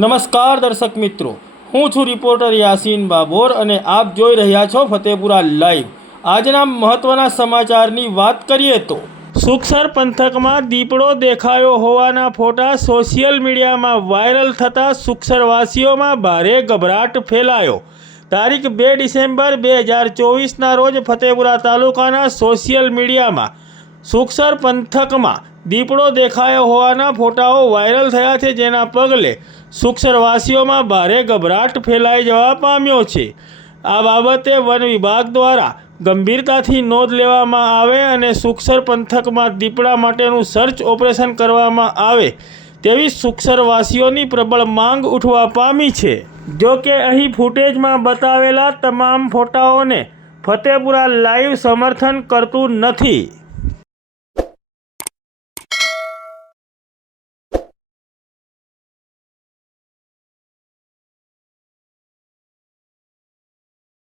નમસ્કાર દર્શક મિત્રો, હું છું રિપોર્ટર યાસીન બાબોર અને આપ જોઈ રહ્યા છો ફતેપુરા લાઈવ। આજના મહત્વના સમાચારની વાત કરીએ તો સુખસર પંથકમાં દીપડો દેખાયો હોવાના ફોટા સોશિયલ મીડિયામાં વાયરલ થતાં સુખસરવાસીઓમાં ભારે ગભરાટ ફેલાયો। તારીખ 2 ડિસેમ્બર 2024ના રોજ ફતેપુરા તાલુકાના સોશિયલ મીડિયામાં સુખસર પંથકમાં દીપડો દેખાયો હોવાના ફોટાઓ વાયરલ થયા છે, જેના પગલે સુખસરવાસીઓમાં ભારે ગભરાટ ફેલાઈ જવા પામ્યો છે। આ બાબતે વન વિભાગ દ્વારા ગંભીરતાથી નોંધ લેવામાં આવે અને સુખસર પંથકમાં દીપડા માટેનું સર્ચ ઓપરેશન કરવામાં આવે તેવી સુખસરવાસીઓની પ્રબળ માંગ ઉઠવા પામી છે। જો કે અહીં ફૂટેજમાં બતાવેલા તમામ ફોટાઓને ફતેપુરા લાઈવ સમર્થન કરતું નથી।